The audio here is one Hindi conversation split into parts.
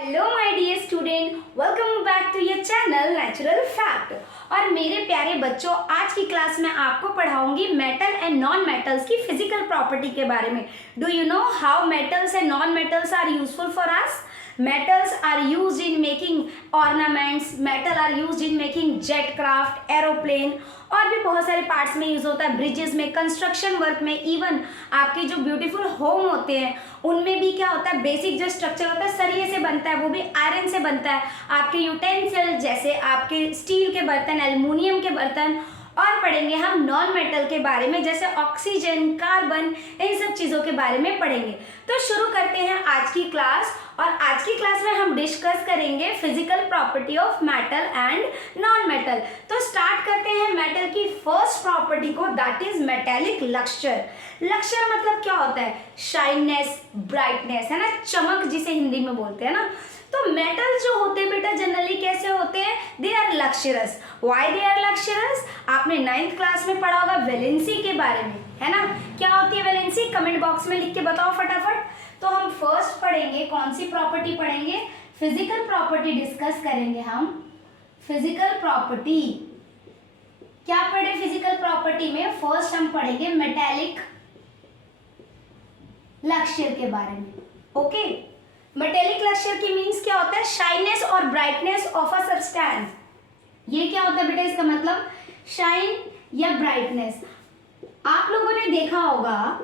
Hello my dear student, welcome back to your channel natural fact. और मेरे प्यारे बच्चों, आज की क्लास में आपको पढ़ाऊंगी मेटल एंड नॉन मेटल्स की फिजिकल प्रॉपर्टी के बारे में। Do you know how metals and non metals are useful for us? Metals are used in making ornaments, metal are used in making jet craft, aeroplane और भी बहुत सारे पार्ट्स में यूज होता है, ब्रिजेस में, कंस्ट्रक्शन वर्क में, इवन आपके जो ब्यूटीफुल होम होते हैं उनमें भी क्या होता है, बेसिक जो स्ट्रक्चर होता है सरिये से बनता है, वो भी आयरन से बनता है। आपके यूटेंसिल जैसे आपके स्टील के बर्तन, एल्युमिनियम के बर्तन, और पढ़ेंगे हम नॉन मेटल के बारे में जैसे ऑक्सीजन, कार्बन, इन सब चीज़ों के बारे में पढ़ेंगे। तो शुरू करते हैं आज की क्लास। और आज की क्लास में हम डिस्कस करेंगे physical property of metal and non metal. तो स्टार्ट करते हैं मेटल की फर्स्ट प्रॉपर्टी को, दैट इज मेटेलिक लक्सचर। लक्सचर मतलब क्या होता है? शाइननेस, ब्राइटनेस, है ना, चमक जिसे हिंदी में बोलते हैं ना। तो मेटल जो होते हैं बेटा जनरली कैसे होते हैं? They are luxurious. Why they are luxurious? आपने 9th क्लास में पढ़ा होगा वैलेंसी के बारे में, है ना। क्या होती है वैलेंसी? कमेंट बॉक्स में लिख के बताओ फटाफट। तो हम फर्स्ट पढ़ेंगे, कौन सी प्रॉपर्टी पढ़ेंगे? फिजिकल प्रॉपर्टी डिस्कस करेंगे हम। फिजिकल प्रॉपर्टी क्या पढ़े? फिजिकल प्रॉपर्टी में फर्स्ट हम पढ़ेंगे मेटेलिक लक्सचर के बारे में। ओके, मेटेलिक लक्सचर की मीन्स क्या होता है? शाइननेस और ब्राइटनेस ऑफ अ सब्सटेंस। ये क्या होता है बेटा? इसका मतलब शाइन या ब्राइटनेस। आप लोगों ने देखा होगा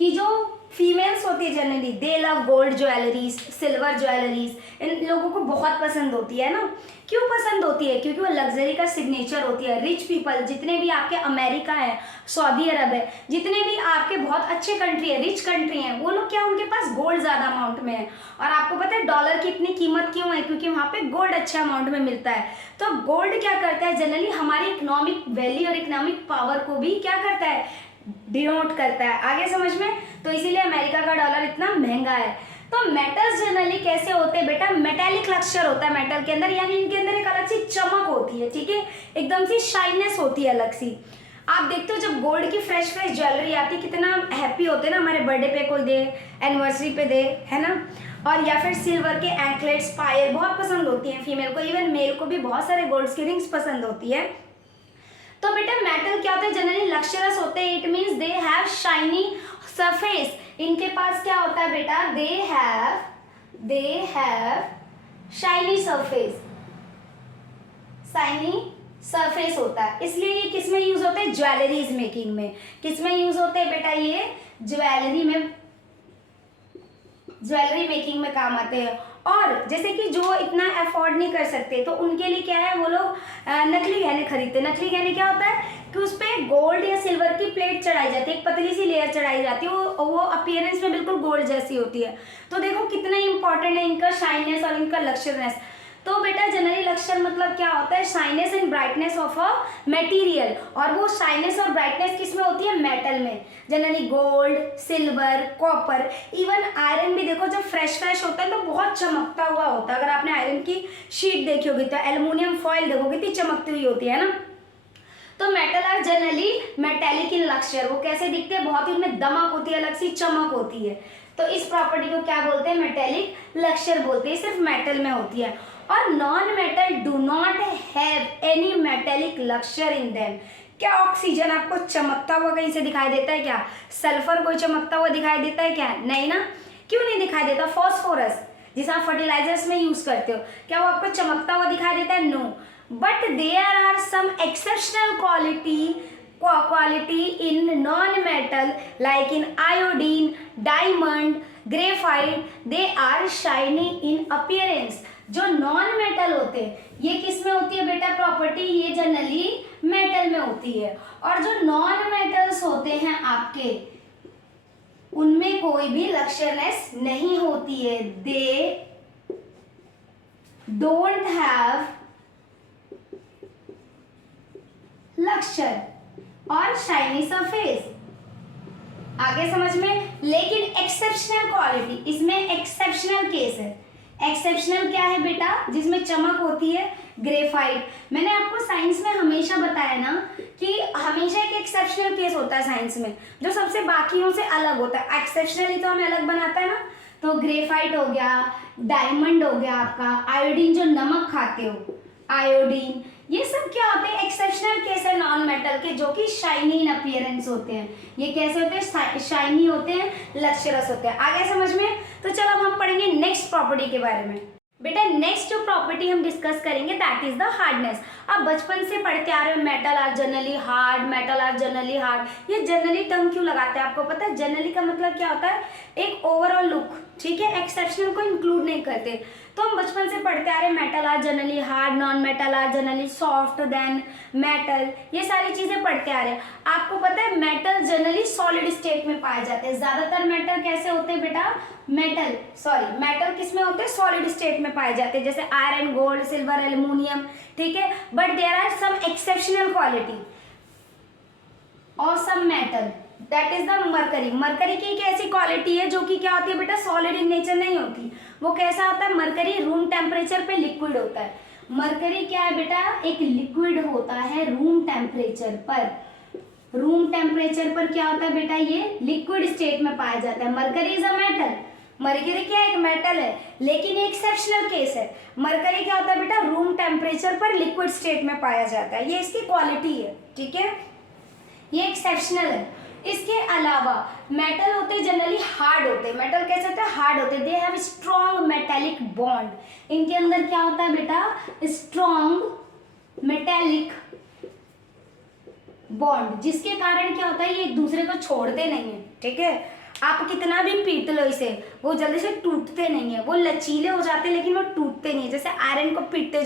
कि जो फीमेल्स होती है generally, they love gold jewelleries, silver jewelleries, इन लोगों को बहुत पसंद होती है ना। क्यों पसंद होती है? क्योंकि वो लग्जरी का सिग्नेचर होती है। रिच पीपल, जितने भी आपके अमेरिका है, सऊदी अरब है, जितने भी आपके बहुत अच्छे कंट्री है, रिच कंट्री हैं, वो लोग क्या, उनके पास गोल्ड ज़्यादा अमाउंट में है। और आपको पता है डॉलर की इतनी कीमत क्यों है? क्योंकि वहाँ पे गोल्ड अच्छे अमाउंट में मिलता है। तो गोल्ड क्या करता है जनरली? हमारी इकोनॉमिक वैल्यू और इकोनॉमिक पावर को भी क्या करता है? डिनोट करता है। आगे समझ में? तो इसीलिए अमेरिका का डॉलर इतना महंगा है। तो मेटल्स जनरली कैसे होते हैं बेटा? मेटेलिक लक्सचर होता है मेटल के अंदर, यानी इनके अंदर एक अलग सी चमक होती है, ठीक है, एकदम सी शाइननेस होती है अलग सी। आप देखते हो जब गोल्ड की फ्रेश फ्रेश ज्वेलरी आती है, कितना हैप्पी होते हैं ना, हमारे बर्थडे पे कोई दे, एनिवर्सरी पे दे, है ना। और या फिर सिल्वर के एंकलेट्स, पायल बहुत पसंद होती हैं फीमेल को, इवन मेल को भी बहुत सारे गोल्ड की रिंग्स पसंद होती है। तो बेटा मेटल क्या होता है? जनरली लक्सरियस होते हैं। It means they have shiny surface. इनके पास क्या होता है बेटा? They have shiny surface. Shiny surface होता है, इसलिए ये किस में यूज होते हैं? ज्वेलरीज मेकिंग में। किस में यूज होते हैं बेटा? ये ज्वेलरी में, ज्वेलरी मेकिंग में काम आते हैं। और जैसे कि जो इतना अफोर्ड नहीं कर सकते, तो उनके लिए क्या है, वो लोग नकली गहने खरीदते हैं। नकली गहने क्या होता है कि उस पर गोल्ड या सिल्वर की प्लेट चढ़ाई जाती है, एक पतली सी लेयर चढ़ाई जाती है, वो अपीयरेंस में बिल्कुल गोल्ड जैसी होती है। तो देखो कितना इंपॉर्टेंट है इनका शाइननेस और इनका लक्सरनेस। तो बेटा जनरली लक्सचर मतलब क्या होता है? Shineness and brightness of a material. और वो शाइननेस और ब्राइटनेस किस में होती है? मेटल में। Generally gold, silver, copper, even iron भी देखो जब फ्रेश होता है तो बहुत चमकता हुआ होता है। अगर आपने आयरन की शीट देखी होगी तो एल्युमिनियम फॉइल देखोगे कितनी चमकती हुई होती है ना। तो मेटल आर जनरली मेटेलिक इन लक्सचर। वो कैसे दिखते हैं? बहुत ही उनमें दमक होती है, अलग सी चमक होती है। तो इस प्रॉपर्टी को क्या बोलते हैं? मेटेलिक लक्सचर बोलते हैं। सिर्फ मेटल में होती है। और non metal do not have any metallic lustre in them. क्या ऑक्सीजन आपको चमकता हुआ कहीं से दिखाई देता है क्या? सल्फर कोई चमकता हुआ दिखाई देता है क्या? नहीं ना। क्यों नहीं दिखाई देता? फॉस्फोरस जिसे आप फर्टिलाइजर्स में यूज करते हो, क्या वो आपको चमकता हुआ दिखाई देता है? No. But there are some exceptional quality in non-metal like in iodine, diamond, graphite, they are shiny in appearance। जो नॉन मेटल होते हैं ये किस में होती है बेटा प्रॉपर्टी? ये जनरली मेटल में होती है। और जो नॉन मेटल्स होते हैं आपके, उनमें कोई भी लक्सरनेस नहीं होती है। दे डोंट हैव लक्सचर और शाइनी सरफेस। आगे समझ में? लेकिन एक्सेप्शनल क्वालिटी, इसमें एक्सेप्शनल केस है। एक्सेप्शनल क्या है बेटा? जिसमें चमक होती है, ग्रेफाइट। मैंने आपको साइंस में हमेशा बताया ना कि हमेशा एक एक्सेप्शनल केस होता है साइंस में, जो सबसे बाकियों से अलग होता है। एक्सेप्शनली तो हमें अलग बनाता है ना। तो ग्रेफाइट हो गया, डायमंड हो गया आपका, आयोडीन जो नमक खाते हो, आयोडीन, ये सब क्या होते हैं, एक्सेप्शनल केस है नॉन मेटल के, जो कि शाइनी इन अपीयरेंस होते हैं। ये कैसे होते हैं, शाइनी होते हैं, लक्ष्यरस होते हैं। आगे समझ में? तो चलो अब हम पढ़ेंगे नेक्स्ट प्रॉपर्टी के बारे में। बेटा नेक्स्ट जो प्रॉपर्टी हम डिस्कस करेंगे दैट इज द हार्डनेस। आप बचपन से पढ़ते आ रहे हो metal are generally hard, metal are generally hard. ये जनरली टर्म क्यों लगाते हैं आपको पता है? जनरली का मतलब क्या होता है, एक ओवरऑल लुक, ठीक है, एक्सेप्शनल को इंक्लूड नहीं करते। तो हम बचपन से पढ़ते आ रहे हैं metal are generally hard, non metal are generally soft than metal, ये सारी चीजें पढ़ते आ रहे हैं। आपको पता है मेटल जनरली सॉलिड स्टेट में पाए जाते हैं। ज्यादातर मेटल कैसे होते हैं बेटा, मेटल किस में होते हैं, सॉलिड स्टेट में पाए जाते हैं, जैसे आयरन, गोल्ड, सिल्वर, एल्युमिनियम, ठीक है। But there are some exceptional quality और some metal, that is the mercury. Mercury की एक ऐसी क्वालिटी है जो कि क्या होती है बेटा, सॉलिड इन नेचर नहीं होती। वो कैसा होता है, मरकरी रूम टेम्परेचर पे लिक्विड होता है। मरकरी क्या है बेटा, एक लिक्विड होता है रूम टेम्परेचर पर। रूम टेम्परेचर पर क्या होता है बेटा, ये लिक्विड स्टेट में पाया जाता है। Mercury is a metal. Mercury क्या है, एक मेटल है, लेकिन ये एक्सेप्शनल केस है। मरकरी क्या होता है बेटा, रूम टेम्परेचर पर लिक्विड स्टेट में पाया जाता है, ये इसकी क्वालिटी है, ठीक है, ये एक्सेप्शनल है। इसके अलावा मेटल होते हैं जनरली हार्ड होते हैं। मेटल कैसे होते हैं, हार्ड होते हैं। They have strong metallic bond. इनके अंदर क्या होता है बेटा, स्ट्रॉन्ग मेटेलिक बॉन्ड, जिसके कारण क्या होता है, ये एक दूसरे को छोड़ते नहीं है, ठीक है। आप कितना भी पीट लो इसे, वो जल्दी से टूटते नहीं है। वो लचीले हो जाते हैं लेकिन वो टूटते नहीं है। जैसे आयरन को पीटते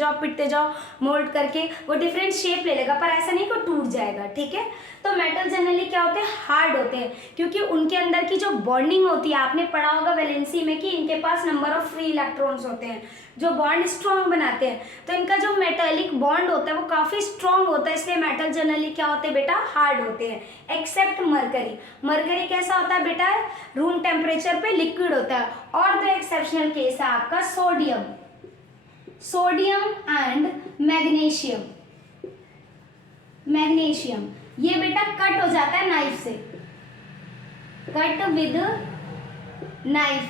जाओ मोल्ड करके, वो डिफरेंट शेप ले लेगा, पर ऐसा नहीं कि वो टूट जाएगा, ठीक है। तो मेटल जनरली क्या होते हैं, हार्ड होते हैं, क्योंकि उनके अंदर की जो बॉन्डिंग होती है, आपने पढ़ा होगा वैलेंसी में कि इनके पास नंबर ऑफ फ्री इलेक्ट्रॉन्स होते हैं जो बॉन्ड स्ट्रॉन्ग बनाते हैं। तो इनका जो मेटेलिक बॉन्ड होता है वो काफी स्ट्रॉन्ग होता है, इसलिए मेटल जनरली क्या होते हैं बेटा, हार्ड होते हैं, एक्सेप्ट मरकरी। मरकरी कैसा होता है बेटा, रूम टेम्परेचर पे लिक्विड होता है। और द एक्सेप्शनल केस है आपका सोडियम, एंड मैग्नीशियम। ये बेटा कट हो जाता है नाइफ से, कट विद नाइफ,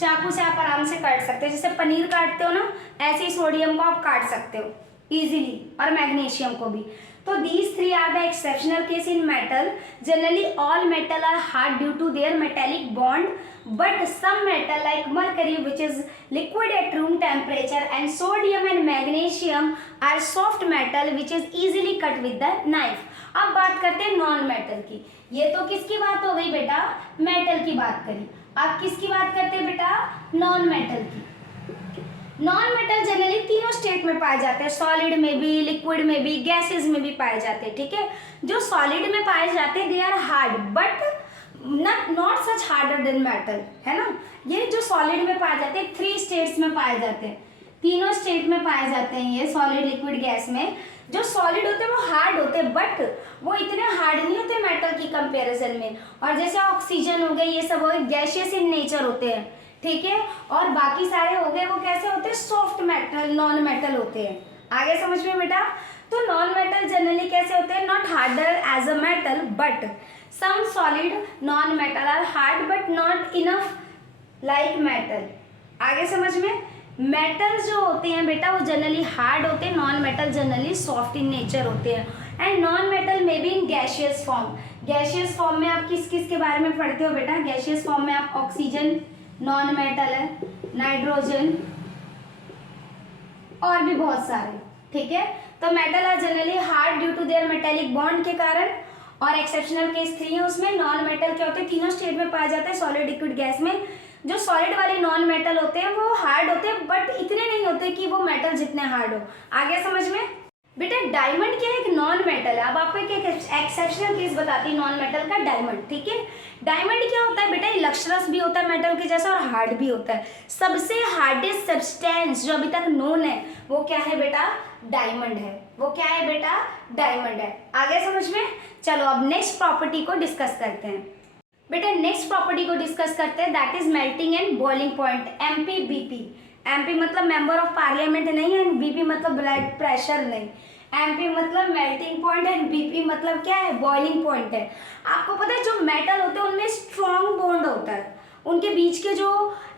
चाकू से आप आराम से काट सकते हो। जैसे पनीर काटते हो ना, ऐसे ही सोडियम को आप काट सकते हो इजीली, और मैग्नीशियम को भी। तो these three are the exceptional case in metal. Generally all metal are hard due to their metallic bond, but some metal like mercury which is liquid at room temperature and sodium and magnesium are soft metal which is easily cut with the knife. अब बात करते हैं नॉन मेटल की। ये तो किसकी बात हो गई बेटा, मेटल की बात करी। अब किसकी बात करते हैं बेटा, नॉन मेटल की। नॉन मेटल जनरली तीनों स्टेट में पाए जाते हैं, सॉलिड में भी, लिक्विड में भी, गैसेस में भी पाए जाते हैं, ठीक है। जो सॉलिड में पाए जाते हैं they are hard but not such harder than metal, है ना। ये जो सॉलिड में पाए जाते हैं 3 स्टेट्स में पाए जाते हैं, तीनों स्टेट में पाए जाते हैं ये सॉलिड, लिक्विड, गैस में। जो सॉलिड होते हैं वो हार्ड होते हैं, बट वो इतने हार्ड नहीं होते मेटल की कंपेरिजन में। और जैसे ऑक्सीजन हो गए, ये सब हो गए, गैसियस इन नेचर होते हैं, ठीक है। और बाकी सारे हो गए वो कैसे होते हैं, सॉफ्ट मेटल, नॉन मेटल होते हैं। आगे समझ में बेटा। तो नॉन मेटल जनरली कैसे होते हैं, not harder as a metal but some solid non metal are hard but not enough like metal. आगे समझ में। मेटल जो होते हैं बेटा वो जनरली हार्ड होते हैं, non metal generally soft in nature होते हैं। And non metal may be in gaseous form. Gaseous form में आप किस किस के बारे में पढ़ते हो बेटा, गैशियस फॉर्म में आप ऑक्सीजन नॉन मेटल है, नाइट्रोजन और भी बहुत सारे, ठीक है। तो metal are generally hard due to their metallic bond के कारण। और एक्सेप्शनल केस 3 है उसमें। नॉन मेटल क्या होते हैं, तीनों स्टेट में पाया जाता है, सॉलिड, लिक्विड, गैस में। जो सॉलिड वाले नॉन मेटल होते हैं वो हार्ड होते हैं बट इतने नहीं होते कि वो मेटल जितने हार्ड हो। आगे समझ में बेटा। डायमंड क्या है, एक नॉन मेटल है। अब आपको एक एक्सेप्शनल केस बताती है नॉन मेटल का, डायमंड, ठीक है। डायमंड क्या होता है बेटा, ये लक्ष्यरस भी होता है मेटल के जैसा और हार्ड भी होता है। सबसे हार्डेस्ट सब्सटेंस जो अभी तक नोन है वो क्या है बेटा, डायमंड है। वो क्या है बेटा, डायमंड है। आगे समझ में। चलो अब नेक्स्ट प्रॉपर्टी को डिस्कस करते हैं बेटा। नेक्स्ट प्रॉपर्टी को डिस्कस करते हैं, that is melting and boiling point, MPBP। MP मतलब मेंबर ऑफ पार्लियामेंट नहीं है, BP मतलब ब्लड प्रेशर नहीं। MP मतलब मेल्टिंग पॉइंट एंड BP मतलब क्या है, बॉइलिंग पॉइंट है। आपको पता है जो मेटल होते हैं उनमें स्ट्रॉन्ग बॉन्ड होता है, उनके बीच के जो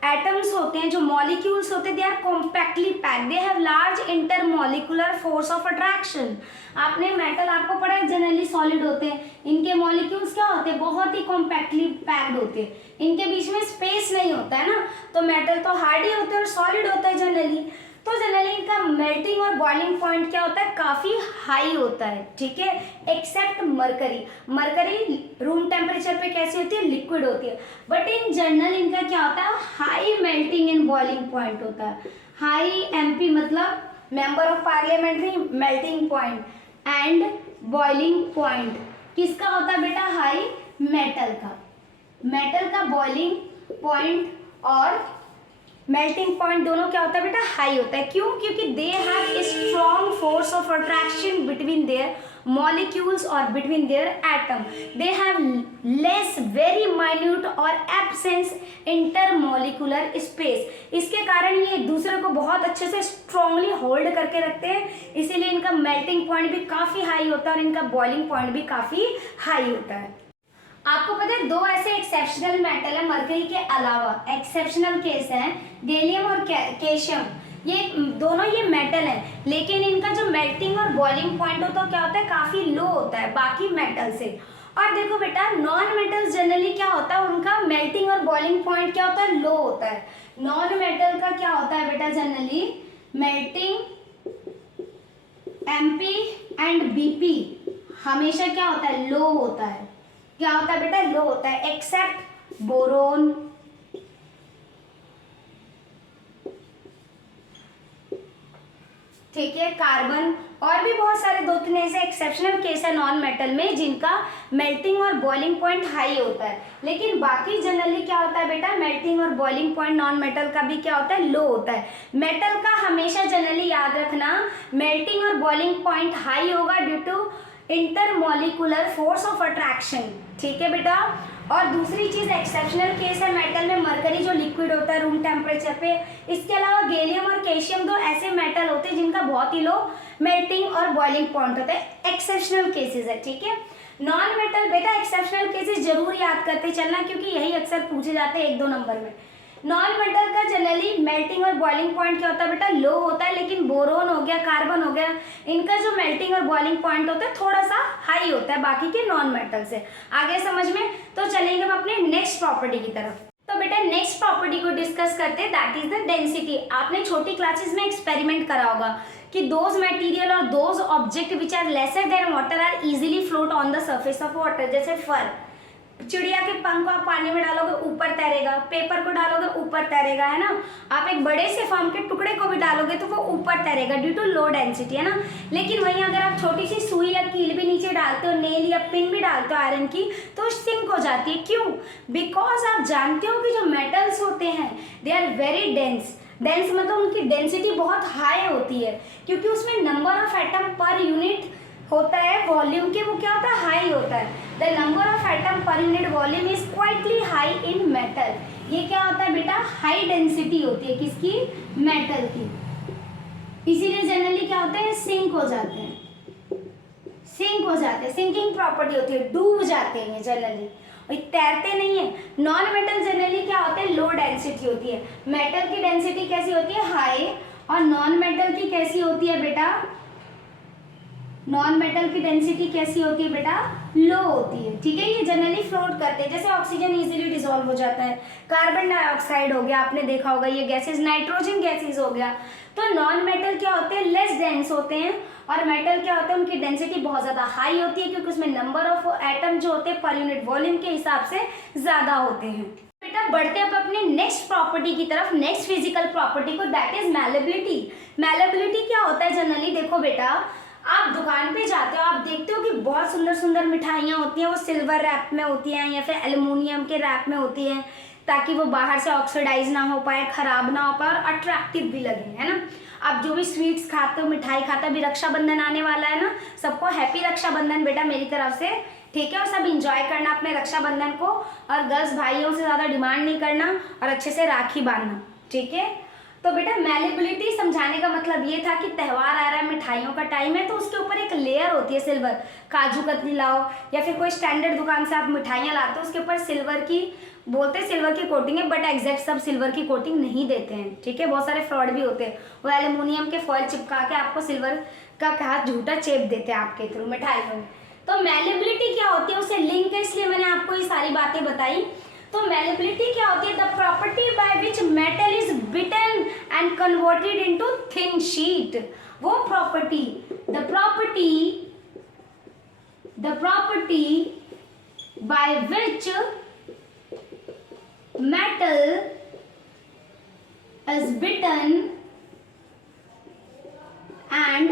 एटम्स होते हैं, जो मॉलिक्यूल्स होते हैं, they are compactly packed, they have large intermolecular force of attraction. आपने मेटल आपको पढ़ा है जनरली सॉलिड होते हैं, इनके मॉलिक्यूल्स क्या होते हैं, बहुत ही कॉम्पैक्टली पैक्ड होते हैं, इनके बीच में स्पेस नहीं होता है ना। तो मेटल तो हार्ड ही होते हैं और सॉलिड होता है जनरली। तो जनरली इनका मेल्टिंग और बॉइलिंग पॉइंट क्या होता है, काफी हाई होता है, ठीक है, except mercury. Mercury room temperature पे कैसी होती है, लिक्विड होती है, बट इन जनरल इनका क्या होता है, high melting and boiling point होता है। हाई एमपी मतलब member of parliamentary melting point and boiling point किसका होता है बेटा, हाई मेटल का। मेटल का बॉइलिंग पॉइंट और मेल्टिंग पॉइंट दोनों क्या होता है बेटा, हाई होता है। क्यों? क्योंकि they have a strong force of attraction between their molecules और between their atom. They have less very minute और एब्सेंस इंटरमॉलिक्यूलर स्पेस। इसके कारण ये एक दूसरे को बहुत अच्छे से स्ट्रांगली होल्ड करके रखते हैं, इसीलिए इनका मेल्टिंग पॉइंट भी काफ़ी हाई होता है और इनका बॉइलिंग पॉइंट भी काफ़ी हाई होता है। आपको पता है दो ऐसे एक्सेप्शनल मेटल है मरकरी के अलावा, एक्सेप्शनल केस है गैलियम और कैल्शियम। ये दोनों ये मेटल हैं, लेकिन इनका जो मेल्टिंग और बॉइलिंग पॉइंट होता है क्या होता है, काफ़ी लो होता है बाकी मेटल से। और देखो बेटा नॉन मेटल्स जनरली क्या होता है, उनका मेल्टिंग और बॉइलिंग पॉइंट क्या होता है, लो होता है। नॉन मेटल का क्या होता है बेटा, generally melting MP and BP हमेशा क्या होता है, लो होता है। क्या होता है बेटा, लो होता है, एक्सेप्ट बोरोन, ठीक है, कार्बन, और भी बहुत सारे दो तीन ऐसे एक्सेप्शनल केस है नॉन मेटल में जिनका मेल्टिंग और बॉइलिंग पॉइंट हाई होता है। लेकिन बाकी जनरली क्या होता है बेटा, मेल्टिंग और बॉइलिंग पॉइंट नॉन मेटल का भी क्या होता है, लो होता है। मेटल का हमेशा जनरली याद रखना मेल्टिंग और बॉइलिंग पॉइंट हाई होगा due to intermolecular force of attraction, ठीक है बेटा। और दूसरी चीज एक्सेप्शनल केस है मेटल में मरकरी जो लिक्विड होता है रूम टेम्परेचर पे। इसके अलावा गैलियम और कैल्शियम दो ऐसे मेटल होते हैं जिनका बहुत ही लो मेल्टिंग और बॉइलिंग पॉइंट होता है, एक्सेप्शनल केसेस है, ठीक है। नॉन मेटल बेटा एक्सेप्शनल केसेस जरूर याद करते चलना क्योंकि यही अक्सर पूछे जाते हैं 1-2 नंबर में। नॉन मेटल का जनरली मेल्टिंग और बॉइलिंग पॉइंट क्या होता है बेटा, लो होता है, लेकिन बोरोन हो गया, कार्बन हो गया, इनका जो मेल्टिंग और बॉइलिंग पॉइंट होता है थोड़ा सा हाई होता है बाकी के नॉन मेटल से। आगे समझ में? तो चलेंगे हम अपने नेक्स्ट प्रॉपर्टी की तरफ। तो बेटा नेक्स्ट प्रॉपर्टी को डिस्कस करते हैं, दैट इज द डेंसिटी। आपने छोटी क्लासेस में एक्सपेरिमेंट करा होगा कि दोज मटेरियल और those object which are lesser than water are easily float on the surface of water. जैसे फर, चिड़िया के पंख को आप पानी में डालोगे ऊपर तैरेगा, पेपर को डालोगे ऊपर तैरेगा, है ना। आप एक बड़े से फॉर्म के टुकड़े को भी डालोगे तो वो ऊपर तैरेगा ड्यू टू लो डेंसिटी, है ना। लेकिन वहीं अगर आप छोटी सी सुई या कील भी नीचे डालते हो, नेल या पिन भी डालते हो आयरन की, तो सिंक हो जाती है। क्यों? बिकॉज आप जानते हो कि जो मेटल्स होते हैं they are very dense. Dense मतलब उनकी डेंसिटी बहुत हाई होती है क्योंकि उसमें number of atom per unit होता है वॉल्यूम के, वो क्या होता है, हाई होता है। The number of atom per unit volume is quietly high in metal. ये क्या होता है बेटा, हाई डेंसिटी होती है किसकी, मेटल की। इसीलिए जनरली क्या होते हैं, सिंक हो जाते हैं, सिंक हो जाते हैं, सिंकिंग प्रॉपर्टी होती है, डूब जाते हैं जनरली, तैरते नहीं है। नॉन मेटल जनरली क्या होते हैं, लो डेंसिटी होती है। मेटल की डेंसिटी कैसी होती है, हाई, और नॉन मेटल की कैसी होती है बेटा, नॉन मेटल की डेंसिटी कैसी होती है बेटा, लो होती है, ठीक है। ये जनरली फ्लोट करते हैं, जैसे ऑक्सीजन इजीली डिसॉल्व हो जाता है, कार्बन डाइऑक्साइड हो गया, आपने देखा होगा ये गैसेस, नाइट्रोजन गैसेस हो गया। तो नॉन मेटल क्या होते हैं, लेस डेंस होते हैं, और मेटल क्या होता है, उनकी डेंसिटी बहुत ज़्यादा हाई होती है क्योंकि उसमें नंबर ऑफ एटम जो होते हैं पर यूनिट वॉल्यूम के हिसाब से ज़्यादा होते हैं। बेटा बढ़ते अब अपने नेक्स्ट प्रॉपर्टी की तरफ, नेक्स्ट फिजिकल प्रॉपर्टी को, दैट इज मैलेबिलिटी। मैलेबिलिटी क्या होता है जनरली, देखो बेटा आप दुकान पे जाते हो, आप देखते हो कि बहुत सुंदर सुंदर मिठाइयाँ होती हैं, वो सिल्वर रैप में होती हैं या फिर एल्युमिनियम के रैप में होती हैं ताकि वो बाहर से ऑक्सीडाइज ना हो पाए, खराब ना हो पाए और अट्रैक्टिव भी लगे, है ना। आप जो भी स्वीट्स खाते हो, मिठाई खाते हो, अभी रक्षाबंधन आने वाला है ना, सबको हैप्पी रक्षाबंधन बेटा मेरी तरफ से, ठीक है। और सब इंजॉय करना अपने रक्षाबंधन को, और गर्ल्स भाइयों से ज़्यादा डिमांड नहीं करना और अच्छे से राखी बांधना, ठीक है। तो बेटा मैलेबिलिटी समझाने का मतलब ये था कि त्यौहार आ रहा है, मिठाइयों का टाइम है, तो उसके ऊपर एक लेयर होती है सिल्वर, काजू कतली लाओ या फिर कोई स्टैंडर्ड दुकान से आप मिठाइयाँ लाते हो, उसके ऊपर सिल्वर की बोलते हैं सिल्वर की कोटिंग है, बट एग्जैक्ट सब सिल्वर की कोटिंग नहीं देते हैं, ठीक है। बहुत सारे फ्रॉड भी होते हैं, वो एल्युमिनियम के फॉइल चिपका के आपको सिल्वर का कहा झूठा चेप देते हैं आपके थ्रू मिठाइयों में। तो मैलेबिलिटी क्या होती है, उसे लिंक है, इसलिए मैंने आपको ये सारी बातें बताई। तो मैलेबिलिटी क्या होती है, the property by which metal is beaten and converted into thin sheet. वो property, the property by which metal is bitten and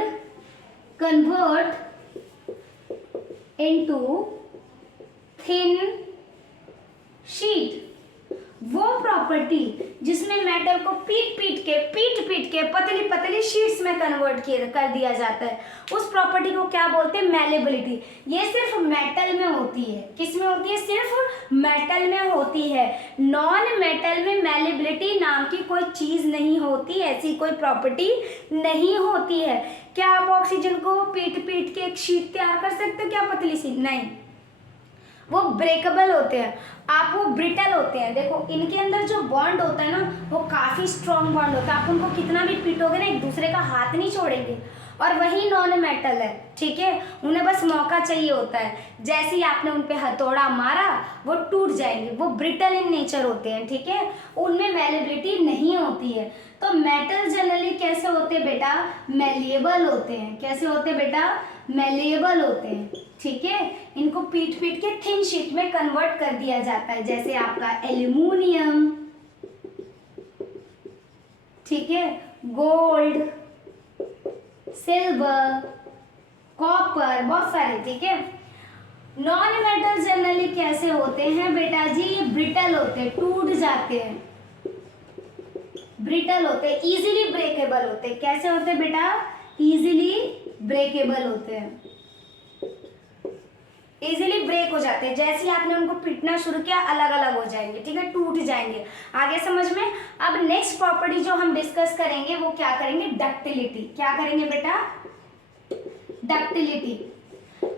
convert into thin sheet। वो प्रॉपर्टी जिसमें मेटल को पीट पीट के पतली पतली शीट्स में कन्वर्ट कर दिया जाता है, उस प्रॉपर्टी को क्या बोलते हैं, मैलेबिलिटी। ये सिर्फ मेटल में होती है, किस में होती है, सिर्फ मेटल में होती है। नॉन मेटल में मैलेबिलिटी नाम की कोई चीज नहीं होती, ऐसी कोई प्रॉपर्टी नहीं होती है। क्या आप ऑक्सीजन को पीट के एक शीट तैयार कर सकते हो क्या, पतली सी? नहीं, वो ब्रेकेबल होते हैं, आप वो ब्रिटल होते हैं। देखो इनके अंदर जो बॉन्ड होता है ना, वो काफ़ी स्ट्रॉन्ग बॉन्ड होता है, आप उनको कितना भी पीटोगे ना, एक दूसरे का हाथ नहीं छोड़ेंगे। और वही नॉन मेटल है, ठीक है, उन्हें बस मौका चाहिए होता है, जैसे ही आपने उन पे हथौड़ा मारा वो टूट जाएंगे, वो ब्रिटल इन नेचर होते हैं, ठीक है, उनमें मैलेबिलिटी नहीं होती है। तो मेटल जनरली कैसे होते हैं बेटा, मैलिएबल होते हैं। कैसे होते हैं बेटा, मैलिएबल होते हैं, ठीक है। इनको पीट के थिन शीट में कन्वर्ट कर दिया जाता है, जैसे आपका एल्यूमिनियम, ठीक है, गोल्ड, सिल्वर, कॉपर, बहुत सारे, ठीक है। नॉन मेटल जनरली कैसे होते हैं बेटा जी, ये ब्रिटल होते हैं, टूट जाते हैं, ब्रिटल होते हैं, इजीली ब्रेकेबल होते हैं। कैसे होते हैं बेटा, इजीली ब्रेकेबल होते हैं, इजीली ब्रेक हो जाते हैं, जैसे ही आपने उनको पीटना शुरू किया अलग अलग हो जाएंगे, ठीक है, टूट जाएंगे। आगे समझ में। अब नेक्स्ट प्रॉपर्टी जो हम डिस्कस करेंगे वो क्या करेंगे, डक्टिलिटी। क्या करेंगे बेटा, डक्टिलिटी।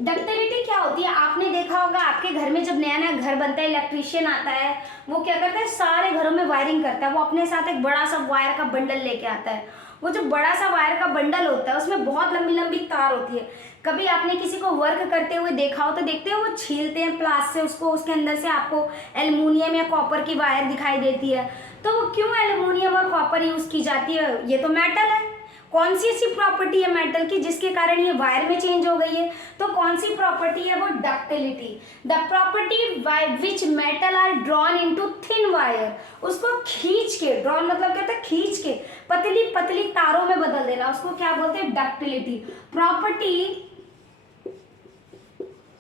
डक्टिलिटी क्या होती है, आपने देखा होगा आपके घर में जब नया नया घर बनता है, इलेक्ट्रीशियन आता है, वो क्या करता है, सारे घरों में वायरिंग करता है, वो अपने साथ एक बड़ा सा वायर का बंडल लेके आता है। वो जो बड़ा सा वायर का बंडल होता है उसमें बहुत लंबी लंबी तार होती है। कभी आपने किसी को वर्क करते हुए देखा हो तो देखते हो वो छीलते हैं प्लास से उसको, उसके अंदर से आपको एल्युमिनियम या कॉपर की वायर दिखाई देती है। तो वो क्यों एल्युमिनियम और कॉपर यूज की जाती है, ये तो मेटल है। कौन सी ऐसी प्रॉपर्टी है मेटल की जिसके कारण ये वायर में चेंज हो गई है, तो कौन सी प्रॉपर्टी है वो, ductility. The property by which metal are drawn into thin wire. उसको खींच के, ड्रॉन मतलब क्या होता है, खींच के पतली पतली तारों में बदल देना, उसको क्या बोलते हैं, ductility. Property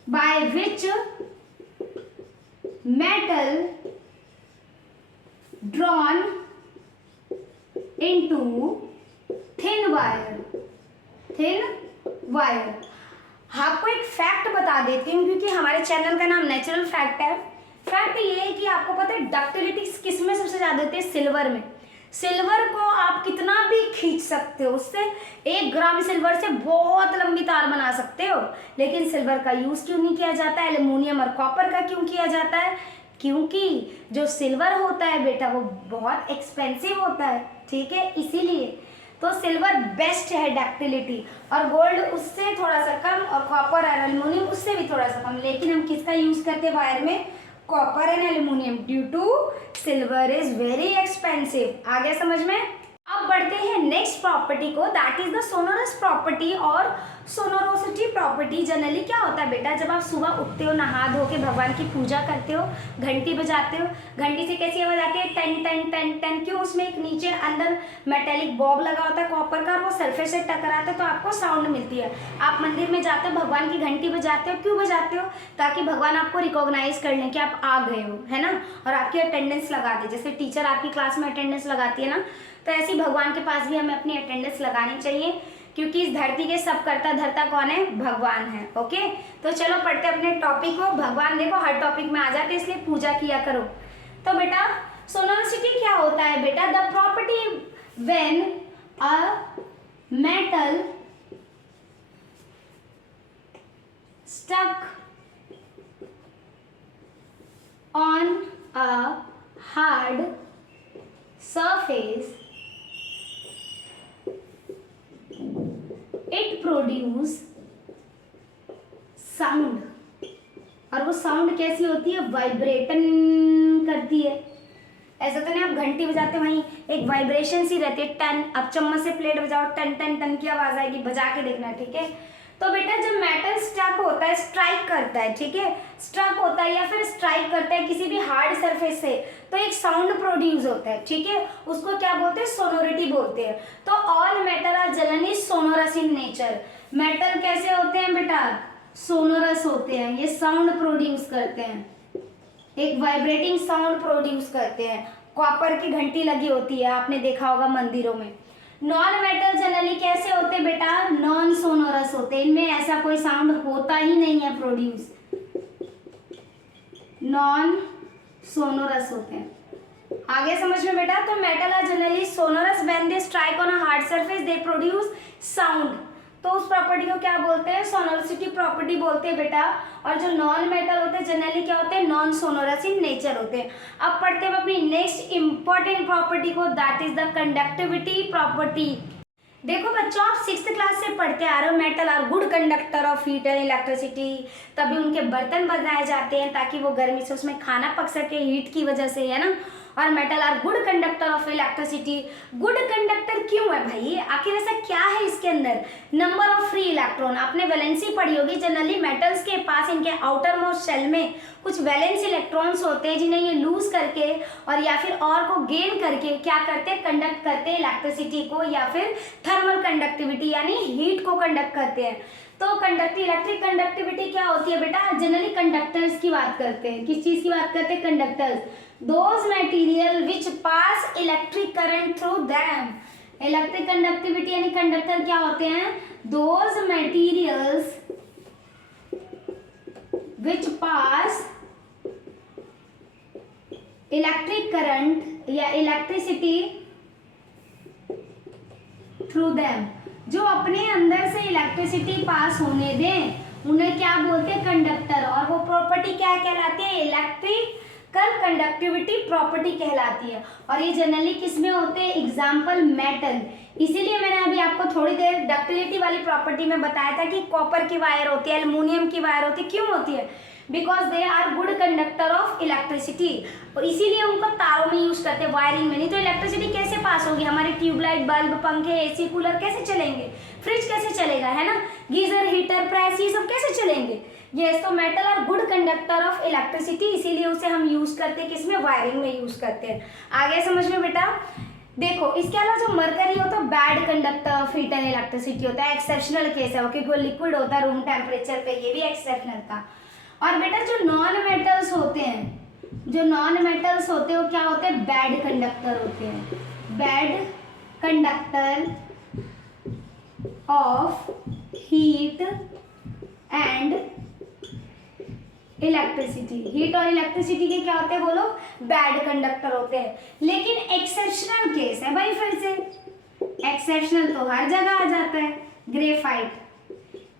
by which metal drawn into thin wire, thin wire. आपको एक फैक्ट बता देती हूँ क्योंकि हमारे चैनल का नाम नेचुरल फैक्ट है। फैक्ट ये है कि आपको पता है डक्टिलिटी किस में सबसे ज्यादा होती है, सिल्वर में। सिल्वर को आप कितना भी खींच सकते हो, उससे 1 ग्राम सिल्वर से बहुत लंबी तार बना सकते हो। लेकिन सिल्वर का यूज क्यों नहीं किया जाता है, एल्युमिनियम और कॉपर का क्यों किया जाता है, क्योंकि जो सिल्वर होता है बेटा वो बहुत एक्सपेंसिव होता है, ठीक है, इसीलिए। तो सिल्वर बेस्ट है डक्टिलिटी, और गोल्ड उससे थोड़ा सा कम, और कॉपर और एल्युमिनियम उससे भी थोड़ा सा कम। लेकिन हम किसका यूज करते हैं वायर में, copper and aluminium, due to silver is very expensive. आगे समझ में। अब बढ़ते हैं नेक्स्ट प्रॉपर्टी को, that is the sonorous property और सोनोरोसिटी प्रॉपर्टी। जनरली क्या होता है बेटा, जब आप सुबह उठते हो, नहा धो के भगवान की पूजा करते हो, घंटी बजाते हो, घंटी से कैसी आवाज आती है, टन टन टन टन। क्यों, उसमें एक नीचे अंदर मेटेलिक बॉब लगा होता है कॉपर का, और वो सरफेस से टकराता है तो आपको साउंड मिलती है। आप मंदिर में जाते हो, भगवान की घंटी बजाते हो, क्यों बजाते हो, ताकि भगवान आपको रिकॉग्नाइज कर लें कि आप आ गए हो, है ना, और आपकी अटेंडेंस लगा दे। जैसे टीचर आपकी क्लास में अटेंडेंस लगाती है ना, तो ऐसे ही भगवान के पास भी हमें अपनी अटेंडेंस लगानी चाहिए, क्योंकि इस धरती के सब करता धरता कौन है, भगवान है। ओके, तो चलो पढ़ते अपने टॉपिक को। भगवान देखो हर टॉपिक में आ जाते, इसलिए पूजा किया करो। तो बेटा सोनोरिसिटी क्या होता है बेटा, the property when a metal stuck on a hard surface, it produce sound. और वो साउंड कैसी होती है? वाइब्रेटन करती है। ऐसा तो नहीं आप घंटी बजाते वहीं एक वाइब्रेशन सी रहती है, टन। अब चम्मच से प्लेट बजाओ, टन टन टन की आवाज आएगी, बजा के देखना, ठीक है। तो बेटा जब मेटल स्ट्रक होता है, स्ट्राइक करता है, ठीक है, स्ट्रक होता है या फिर स्ट्राइक करता है किसी भी हार्ड सरफेस से, तो एक साउंड प्रोड्यूस होता है, ठीक है। उसको क्या बोलते हैं? सोनोरिटी बोलते हैं। तो all metal are generally sonorous in nature. Metal कैसे होते हैं बेटा? सोनोरस होते हैं। ये साउंड प्रोड्यूस करते हैं, एक वाइब्रेटिंग साउंड प्रोड्यूस करते हैं। कॉपर की घंटी लगी होती है, आपने देखा होगा मंदिरों में। नॉन मेटल जनरली कैसे होते हैं बेटा? नॉन सोनोरस होते हैं। इनमें ऐसा कोई साउंड होता ही नहीं है प्रोड्यूस, नॉन सोनोरस होते हैं। आगे समझ में बेटा? तो metal are generally sonorous when they strike on a hard surface, they produce sound. तो उस प्रॉपर्टी को क्या बोलते हैं? सोनोरिसिटी प्रॉपर्टी बोलते हैं बेटा। और जो नॉन मेटल होते हैं जनरली क्या होते हैं? नॉन सोनोरस इन नेचर होते हैं। अब पढ़ते हैं अपनी नेक्स्ट इंपॉर्टेंट प्रॉपर्टी को, that is the conductivity property. देखो बच्चों, आप 6th क्लास से पढ़ते आ रहे हो metal are good conductor of heat and electricity. तभी उनके बर्तन बनाए जाते हैं ताकि वो गर्मी से उसमें खाना पक सके, हीट की वजह से, है ना। और metal are good conductor of electricity. Good conductor क्यों है भाई? आखिर ऐसा क्या है इसके अंदर? Number of free electron. आपने वैलेंसी पढ़ी होगी। जनरली मेटल्स के पास इनके आउटर मोस्ट शेल में कुछ वैलेंस इलेक्ट्रॉन्स होते हैं जिन्हें ये लूज करके और या फिर और को गेन करके क्या करते हैं? कंडक्ट करते हैं इलेक्ट्रिसिटी को या फिर थर्मल कंडक्टिविटी यानी हीट को कंडक्ट करते हैं। तो इलेक्ट्रिक कंडक्टिविटी क्या होती है बेटा? जनरली कंडक्टर्स की बात करते हैं। किस चीज की बात करते हैं? Conductors. Those material which pass electric current through them. Electric conductivity यानी कंडक्टर क्या होते हैं? Those materials which pass electric current या इलेक्ट्रिसिटी थ्रू देम, जो अपने अंदर से इलेक्ट्रिसिटी पास होने दें उन्हें क्या बोलते हैं? कंडक्टर। और वो प्रॉपर्टी क्या कहलाती है? इलेक्ट्रिकल कंडक्टिविटी प्रॉपर्टी कहलाती है। और ये जनरली किसमें होते हैं? Example metal. इसीलिए मैंने अभी आपको थोड़ी देर डक्टिलिटी वाली प्रॉपर्टी में बताया था कि कॉपर की वायर होती है, एल्युमिनियम की वायर होती है। क्यों होती है? Because they are good conductor of electricity. और इसीलिए उनको तारों में यूज करते हैं, वायरिंग में। नहीं तो इलेक्ट्रिसिटी कैसे पास होगी? हमारे ट्यूबलाइट, बल्ब, पंखे, एसी, कूलर कैसे चलेंगे? फ्रिज कैसे चलेगा, है ना। गीजर, हीटर, प्रेस, ये सब कैसे चलेंगे? यस, तो metal are good conductor of electricity, इसीलिए उसे हम यूज करते हैं किसमें? वायरिंग में यूज करते हैं। आगे समझ में बेटा? देखो इसके अलावा जो मरकरी होता है bad conductor of heat and electricity होता है। एक्सेप्शनल केस है वो, क्योंकि वो लिक्विड होता है रूम टेम्परेचर पे, ये भी एक्सेप्शनल था। और बेटा जो नॉन मेटल्स होते हैं, जो नॉन मेटल्स होते हैं वो क्या होते हैं? बैड कंडक्टर होते हैं। Bad conductor of heat and electricity. Heat और इलेक्ट्रिसिटी के क्या होते हैं बोलो? बैड कंडक्टर होते हैं। लेकिन एक्सेप्शनल केस है भाई, फिर से एक्सेप्शनल तो हर जगह आ जाता है। ग्रेफाइट।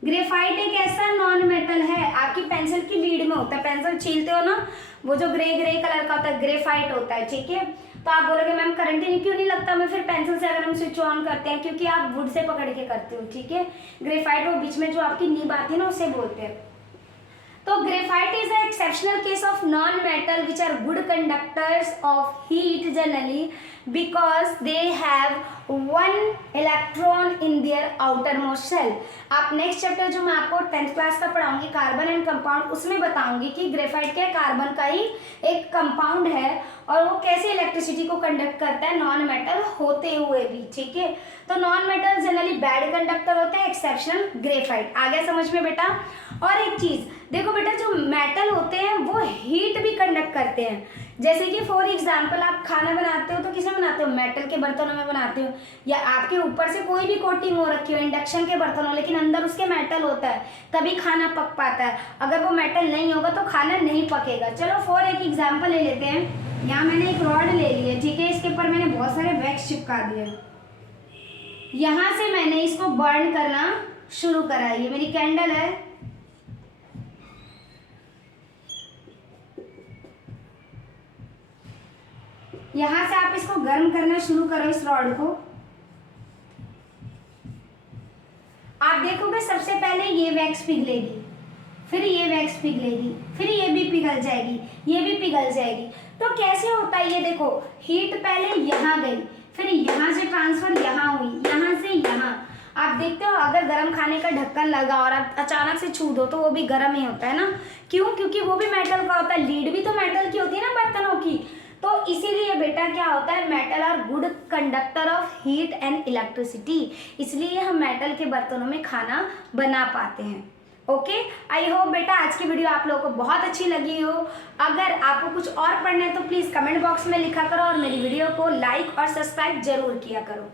ग्रेफाइट एक ऐसा नॉन मेटल है, आपकी पेंसिल की लीड में होता है। पेंसिल छीलते हो ना, वो जो ग्रे कलर का होता है ग्रेफाइट होता है, ठीक है। तो आप बोलोगे मैम करंट ही क्यों नहीं लगता? मैं फिर पेंसिल से अगर हम स्विच ऑन करते हैं, क्योंकि आप वुड से पकड़ के करते हो, ठीक है। ग्रेफाइट वो बीच में जो आपकी नीब आती है ना, उसे बोलते हैं। तो graphite is an exceptional case of non-metal which are good conductors of heat generally because they have one electron in their outermost shell. आप नेक्स्ट चैप्टर जो मैं आपको 10th क्लास का पढ़ाऊंगी कार्बन एंड कंपाउंड, उसमें बताऊंगी कि ग्रेफाइट क्या कार्बन का ही एक कंपाउंड है और वो कैसे इलेक्ट्रिसिटी को कंडक्ट करता है नॉन मेटल होते हुए भी, ठीक है। तो non metal generally bad conductor होते हैं, एक्सेप्शनल ग्रेफाइट। आ गया समझ में बेटा? और एक चीज देखो बेटा, जो मेटल होते हैं वो हीट भी कंडक्ट करते हैं। जैसे कि फॉर एग्जांपल आप खाना बनाते हो तो किसमें बनाते हो? मेटल के बर्तनों में बनाते हो, या आपके ऊपर से कोई भी कोटिंग हो रखी हो इंडक्शन के बर्तनों, लेकिन अंदर उसके मेटल होता है, तभी खाना पक पाता है। अगर वो मेटल नहीं होगा तो खाना नहीं पकेगा। चलो फॉर एक एग्जाम्पल ले लेते हैं। यहाँ मैंने एक रॉड ले ली है, ठीक है, इसके ऊपर मैंने बहुत सारे वैक्स चिपका दिए। यहाँ से मैंने इसको बर्न करना शुरू करा। ये मेरी कैंडल है, यहाँ से आप इसको गर्म करना शुरू करो, इस रॉड को। आप देखोगे सबसे पहले ये वैक्स पिघलेगी, फिर ये वैक्स पिघलेगी, फिर ये भी पिघल जाएगी, ये भी पिघल जाएगी। तो कैसे होता है ये देखो, हीट पहले यहाँ गई, फिर यहाँ से ट्रांसफर यहाँ हुई, यहाँ से यहाँ। आप देखते हो अगर गर्म खाने का ढक्कन लगा और आप अचानक से छू दो तो वो भी गर्म ही होता है ना, क्यों? क्योंकि वो भी मेटल का होता है, लीड भी तो मेटल की होती है ना बर्तनों की। तो इसीलिए बेटा क्या होता है, metal are good conductor of heat and electricity, इसलिए हम मेटल के बर्तनों में खाना बना पाते हैं। ओके, आई होप बेटा आज की वीडियो आप लोगों को बहुत अच्छी लगी हो। अगर आपको कुछ और पढ़ना है तो प्लीज़ कमेंट बॉक्स में लिखा करो और मेरी वीडियो को लाइक और सब्सक्राइब जरूर किया करो।